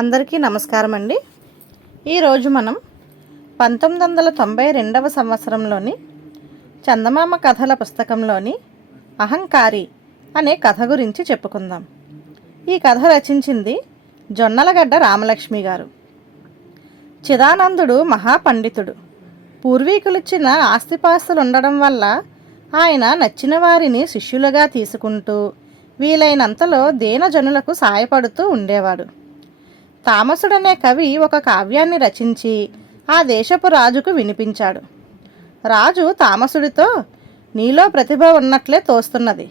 అందరికీ నమస్కారం అండి. ఈరోజు మనం 1992వ సంవత్సరంలోని చందమామ కథల పుస్తకంలోని అహంకారి అనే కథ గురించి చెప్పుకుందాం. ఈ కథ రచించింది జొన్నలగడ్డ రామలక్ష్మి గారు. చిదానందుడు మహాపండితుడు. పూర్వీకులిచ్చిన ఆస్తిపాస్తులు ఉండడం వల్ల ఆయన నచ్చిన వారిని శిష్యులుగా తీసుకుంటూ వీలైనంతలో దీనజనులకు సాయపడుతూ ఉండేవాడు. తామసుడనే కవి ఒక కావ్యాన్ని రచించి ఆ దేశపు రాజుకు వినిపించాడు. రాజు తామసుడితో, నీలో ప్రతిభ ఉన్నట్లే తోస్తున్నది,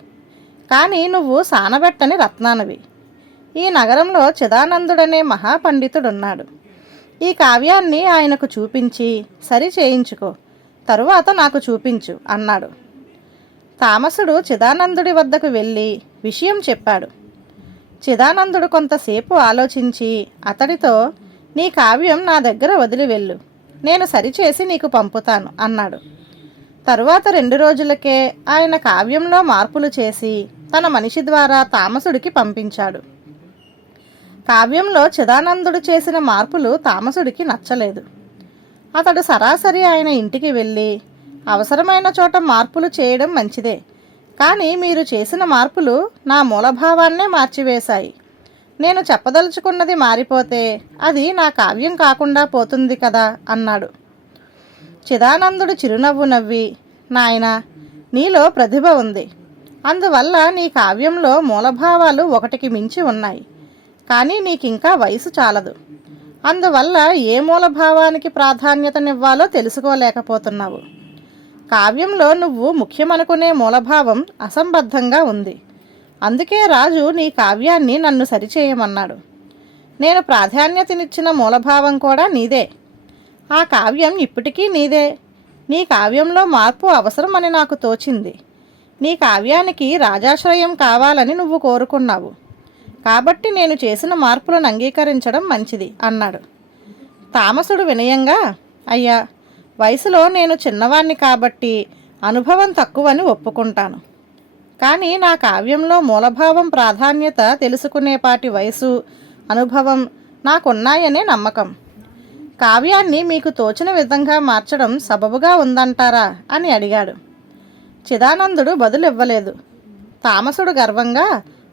కానీ నువ్వు సానబెట్టని రత్నానవి. ఈ నగరంలో చిదానందుడనే మహాపండితుడున్నాడు. ఈ కావ్యాన్ని ఆయనకు చూపించి సరి చేయించుకో, తరువాత నాకు చూపించు అన్నాడు. తామసుడు చిదానందుడి వద్దకు వెళ్ళి విషయం చెప్పాడు. చిదానందుడు కొంతసేపు ఆలోచించి అతడితో, నీ కావ్యం నా దగ్గర వదిలి వెళ్ళు, నేను సరిచేసి నీకు పంపుతాను అన్నాడు. తరువాత 2 రోజులకే ఆయన కావ్యంలో మార్పులు చేసి తన మనిషి ద్వారా తామసుడికి పంపించాడు. కావ్యంలో చిదానందుడు చేసిన మార్పులు తామసుడికి నచ్చలేదు. అతడు సరాసరి ఆయన ఇంటికి వెళ్ళి, అవసరమైన చోట మార్పులు చేయడం మంచిదే, కానీ మీరు చేసిన మార్పులు నా మూలభావాన్నే మార్చివేశాయి. నేను చెప్పదలుచుకున్నది మారిపోతే అది నా కావ్యం కాకుండా పోతుంది కదా అన్నాడు. చిదానందుడు చిరునవ్వు నవ్వి, నాయనా, నీలో ప్రతిభ ఉంది, అందువల్ల నీ కావ్యంలో మూలభావాలు 1కి మించి ఉన్నాయి, కానీ నీకింకా వయసు చాలదు, అందువల్ల ఏ మూలభావానికి ప్రాధాన్యతనివ్వాలో తెలుసుకోలేకపోతున్నావు. కావ్యంలో నువ్వు ముఖ్యమనుకునే మూలభావం అసంబద్ధంగా ఉంది, అందుకే రాజు నీ కావ్యాన్ని నన్ను సరిచేయమన్నాడు. నేను ప్రాధాన్యతనిచ్చిన మూలభావం కూడా నీదే. ఆ కావ్యం ఇప్పటికీ నీదే. నీ కావ్యంలో మార్పు అవసరమని నాకు తోచింది. నీ కావ్యానికి రాజాశ్రయం కావాలని నువ్వు కోరుకున్నావు, కాబట్టి నేను చేసిన మార్పులను అంగీకరించడం మంచిది అన్నాడు. తామసుడు వినయంగా, అయ్యా, వయసులో నేను చిన్నవాణ్ణి కాబట్టి అనుభవం తక్కువని ఒప్పుకుంటాను, కానీ నా కావ్యంలో మూలభావం ప్రాధాన్యత తెలుసుకునేపాటి వయసు, అనుభవం నాకున్నాయనే నమ్మకం. కావ్యాన్ని మీకు తోచిన విధంగా మార్చడం సబబుగా ఉందంటారా అని అడిగాడు. చిదానందుడు బదులివ్వలేదు. తామసుడు గర్వంగా,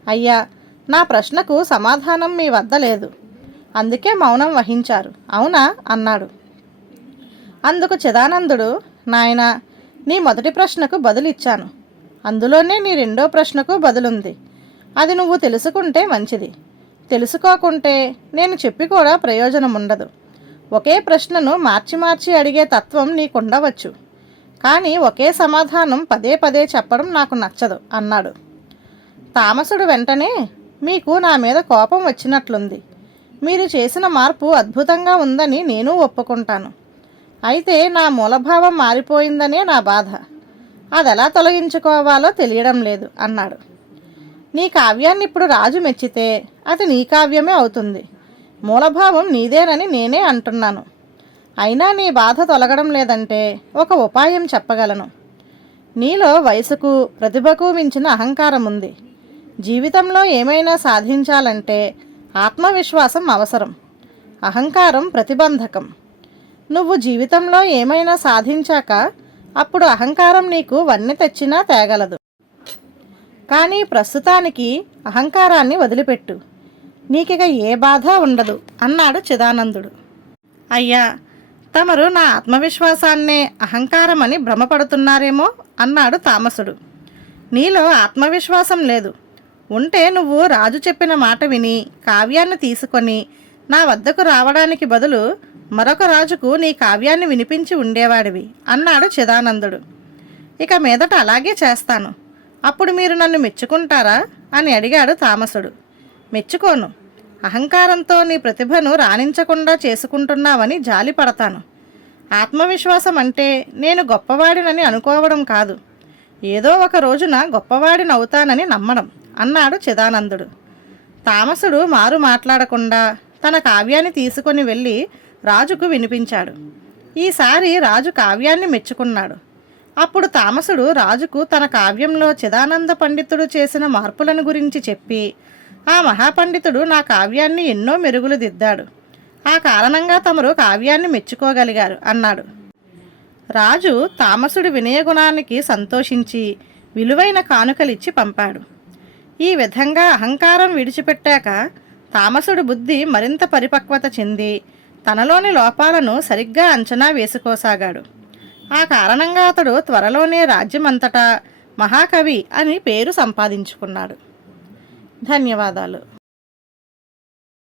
అయ్యా, నా ప్రశ్నకు సమాధానం మీ వద్ద లేదు, అందుకే మౌనం వహించారు, అవునా అన్నాడు. అందుకు చిదానందుడు, నాయనా, నీ మొదటి ప్రశ్నకు బదులిచ్చాను, అందులోనే నీ 2వ ప్రశ్నకు బదులుంది. అది నువ్వు తెలుసుకుంటే మంచిది, తెలుసుకోకుంటే నేను చెప్పి కూడా ప్రయోజనం ఉండదు. ఒకే ప్రశ్నను మార్చి మార్చి అడిగే తత్వం నీకుండవచ్చు, కానీ ఒకే సమాధానం పదే పదే చెప్పడం నాకు నచ్చదు అన్నాడు. తామసుడు వెంటనే, మీకు నా మీద కోపం వచ్చినట్లుంది. మీరు చేసిన మార్పు అద్భుతంగా ఉందని నేను ఒప్పుకుంటాను, అయితే నా మూలభావం మారిపోయిందనే నా బాధ. అది ఎలా తొలగించుకోవాలో తెలియడం లేదు అన్నాడు. నీ కావ్యాన్ని ఇప్పుడు రాజు మెచ్చితే అది నీ కావ్యమే అవుతుంది, మూలభావం నీదేనని నేనే అంటున్నాను. అయినా నీ బాధ తొలగడం లేదంటే ఒక ఉపాయం చెప్పగలను. నీలో వయసుకు ప్రతిభకు మించిన అహంకారం ఉంది. జీవితంలో ఏమైనా సాధించాలంటే ఆత్మవిశ్వాసం అవసరం, అహంకారం ప్రతిబంధకం. నువ్వు జీవితంలో ఏమైనా సాధించాక అప్పుడు అహంకారం నీకు వన్నె తెచ్చినా తేగలదు, కానీ ప్రస్తుతానికి అహంకారాన్ని వదిలిపెట్టు, నీకిక ఏ బాధ ఉండదు అన్నాడు చిదానందుడు. అయ్యా, తమరు నా ఆత్మవిశ్వాసాన్నే అహంకారమని భ్రమపడుతున్నారేమో అన్నాడు తామసుడు. నీలో ఆత్మవిశ్వాసం లేదు. ఉంటే నువ్వు రాజు చెప్పిన మాట విని కావ్యాన్ని తీసుకొని నా వద్దకు రావడానికి బదులు మరొక రాజుకు నీ కావ్యాన్ని వినిపించి ఉండేవాడివి అన్నాడు చిదానందుడు. ఇక మీదట అలాగే చేస్తాను, అప్పుడు మీరు నన్ను మెచ్చుకుంటారా అని అడిగాడు తామసుడు. మెచ్చుకోను, అహంకారంతో నీ ప్రతిభను రాణించకుండా చేసుకుంటున్నావని జాలిపడతాను. ఆత్మవిశ్వాసం అంటే నేను గొప్పవాడినని అనుకోవడం కాదు, ఏదో ఒక రోజున గొప్పవాడినవుతానని నమ్మడం అన్నాడు చిదానందుడు. తామసుడు మారు మాట్లాడకుండా తన కావ్యాన్ని తీసుకొని వెళ్ళి రాజుకు వినిపించాడు. ఈసారి రాజు కావ్యాన్ని మెచ్చుకున్నాడు. అప్పుడు తామసుడు రాజుకు తన కావ్యంలో చిదానంద పండితుడు చేసిన మార్పులను గురించి చెప్పి ఆ మహాపండితుడు నా కావ్యాన్ని ఎన్నో మెరుగులు దిద్దాడు. ఆ కారణంగా తమరు కావ్యాన్ని మెచ్చుకోగలిగారు అన్నాడు. రాజు తామసుడి వినయగుణానికి సంతోషించి విలువైన కానుకలిచ్చి పంపాడు. ఈ విధంగా అహంకారం విడిచిపెట్టాక తామసుడి బుద్ధి మరింత పరిపక్వత చెంది తనలోని లోపాలను సరిగ్గా అంచనా వేసుకోసాగాడు. ఆ కారణంగా అతడు త్వరలోనే రాజ్యమంతటా మహాకవి అని పేరు సంపాదించుకున్నాడు. ధన్యవాదాలు.